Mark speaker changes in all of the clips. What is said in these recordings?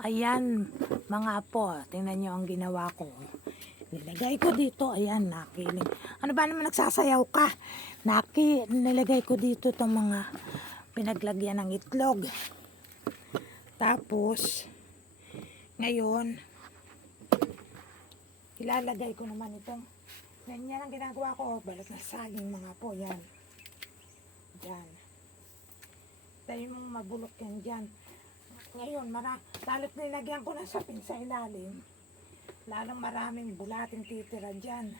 Speaker 1: Ayan, mga apo, tingnan nyo ang ginawa ko. Nilagay ko dito, ayan, nakiling. Ano ba naman nagsasayaw ka? Naki, nilagay ko dito itong mga pinaglagyan ng itlog. Tapos, ngayon, ilalagay ko naman itong, ganyan ang ginagawa ko, balat na saging mga po, yan. Yan. Tayo mong mabulok yan dyan. Ngayon, mara, lalo't nilagyan ko sapin sa ilalim, lalong maraming bulating titira dyan.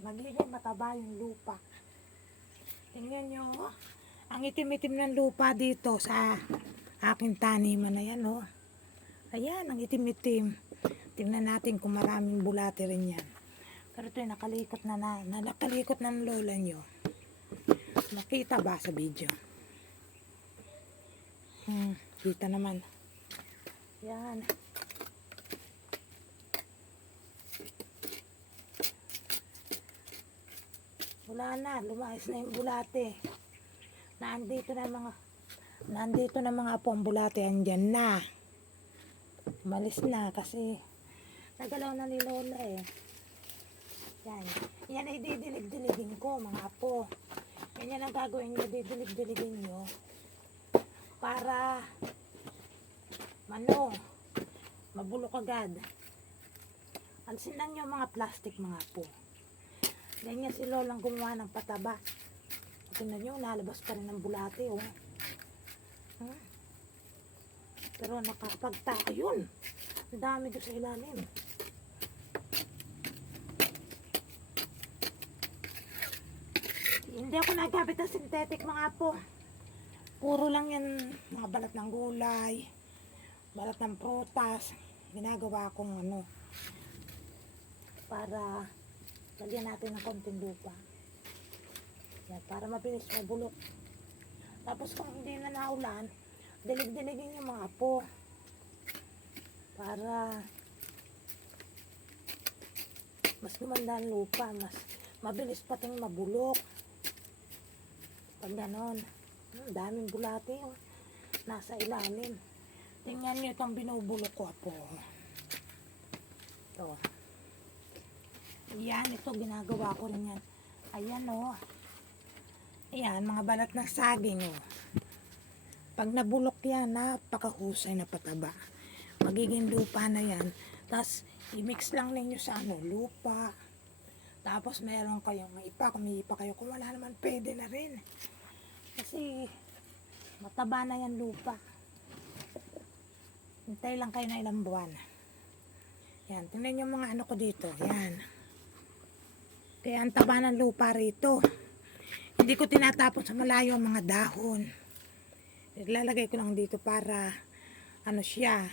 Speaker 1: Magiging mataba yung lupa. Tingnan nyo, oh. ang itim-itim ng lupa dito sa aking taniman na yan, oh. Ayan, ang itim-itim. Tingnan natin kung maraming bulate rin yan. Pero ito nakalikot na, na, na nakalikot ng lola nyo. Nakita ba sa video? Hmm, kita naman. Yan. Wala na, lumayas na yung bulate. Nandito na mga nandito na mga pong bulate andyan na. Umalis na kasi nagalaw na ni Lola eh. Yan. Yan ay didilig-diligin ko mga apo. Ganyan ang gagawin nyo, didilig-diligin nyo. Para ano, mabulok agad. Alisin lang nyo mga plastic mga apo. Ganyan si Lolang gumawa ng pataba. Tingnan nyo, lalabas pa rin ng bulate, oh. Hmm? Pero nakapagta, ayun. Ang dami doon sa ilalim. Hindi ako nagamit ng synthetic mga apo. Puro lang yan, mga balat ng gulay, balat ng prutas. Ginagawa kong ano, para lagyan natin ng konting lupa. Yan, para mabilis mabulok. Tapos kung hindi na naulan, dilig-diligin yung mga apo. Para mas gumanda ang lupa, mas mabilis pating mabulok. Pag ganon, hmm, daming bulate oh. nasa ilalim. Tingnan niyo itong binubulok ko po. Ito. Yan, ito ginagawa ko rin yan. Ayan oh. Ayan, mga balat ng saging oh. Pag nabulok yan, napakahusay na pataba. Magiging lupa na yan. Tapos, i-mix lang ninyo sa ano, lupa. Tapos, meron kayong ipa, kung may ipa kayo. Kung wala naman, pwede na rin. Kasi, mataba na yan lupa. Hintay lang kayo na ilang buwan. Yan, tingnan yung mga ano ko dito. Yan. Kaya ang taba ng lupa rito. Hindi ko tinatapon sa malayo ang mga dahon. Ilalagay ko lang dito para ano siya,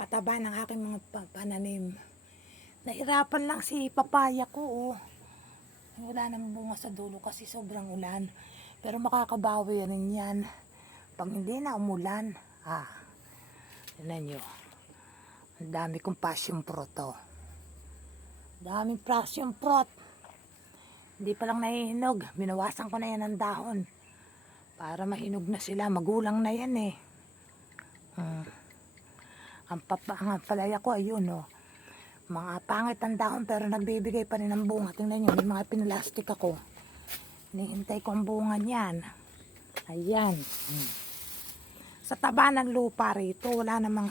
Speaker 1: pataba ng aking mga pa- pananim. Nahirapan lang si papaya ko, oh. Wala namang bunga sa dulo kasi sobrang ulan. Pero makakabawi rin yan. Pag hindi na umulan, ah, tignan nyo. Ang dami kong passion fruit, oh. Daming passion fruit. Hindi pa lang nahihinog. Binawasan ko na yan ng dahon. Para mahinog na sila. Magulang na yan eh. Hmm. Ang, papa, ang palaya ko, ayun oh. Mga pangit ang dahon pero nagbibigay pa rin ng bunga. Tingnan nyo, may mga pinalastik ako. Hinihintay ko ang bunga niyan. Ayan. Hmm. Sa taba ng lupa rito, wala namang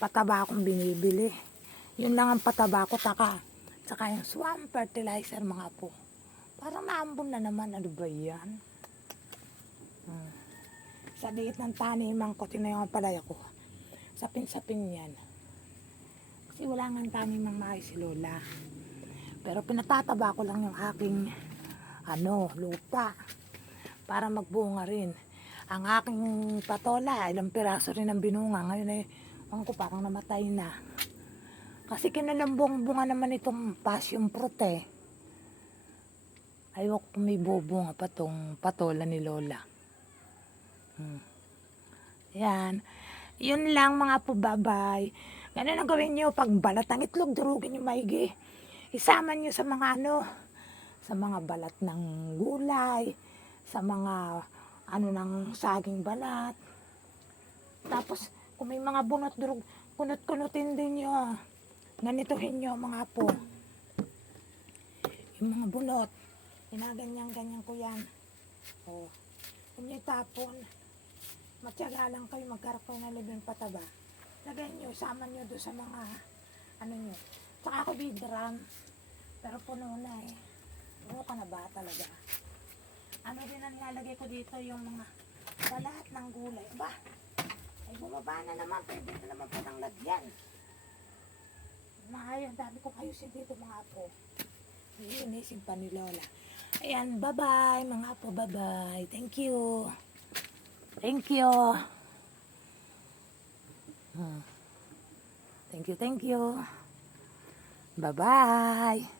Speaker 1: pataba akong binibili. Yun lang ang pataba ko, taka. Tsaka yung swamp fertilizer mga po. Parang naambon na naman. Ano ba yan? Hmm. Sa liit ng taniman ko, tinayon ang palaya ko. Sapin-sapin yan. Kasi wala nga taniman maayos si Lola. Pero pinatataba ko lang yung aking ano, lupa. Para magbunga rin. Ang aking patola, ilang piraso rin ang binunga. Ngayon ay, ang ko parang namatay na. Kasi kinalambong bunga naman itong passion fruit eh. Ayoko kung may bubunga pa tong patola ni Lola. Hmm. Yan. Yun lang mga po, bye-bye. Ganun ang gawin nyo. Pag balat ang itlog, durugin nyo maigi. Isama nyo sa mga ano, sa mga balat ng gulay, sa mga ano ng saging balat. Tapos, Kung may mga bunot durog, kunot-kunutin din nyo. Ganituhin nyo mga apo. Yung mga bunot, ginaganyan-ganyan ko yan. O, kung nyo itapon, matyaga lang kayo, magkarap kayo ng libing pataba. Lagay nyo, sama nyo doon sa mga, ano nyo. Tsaka ako bidram, pero puno na eh. Puno ka na ba talaga? Ano din ang nilalagay ko dito, yung mga balat ng gulay. Ba, ay bumaba na naman, pwede na naman palang lagyan. Maayos, dami ko kayo dito mga apo. Iinisin pa ni Lola. Ayan, bye-bye mga apo, bye-bye. Thank you. Thank you. Hmm. Thank you, thank you. Bye-bye.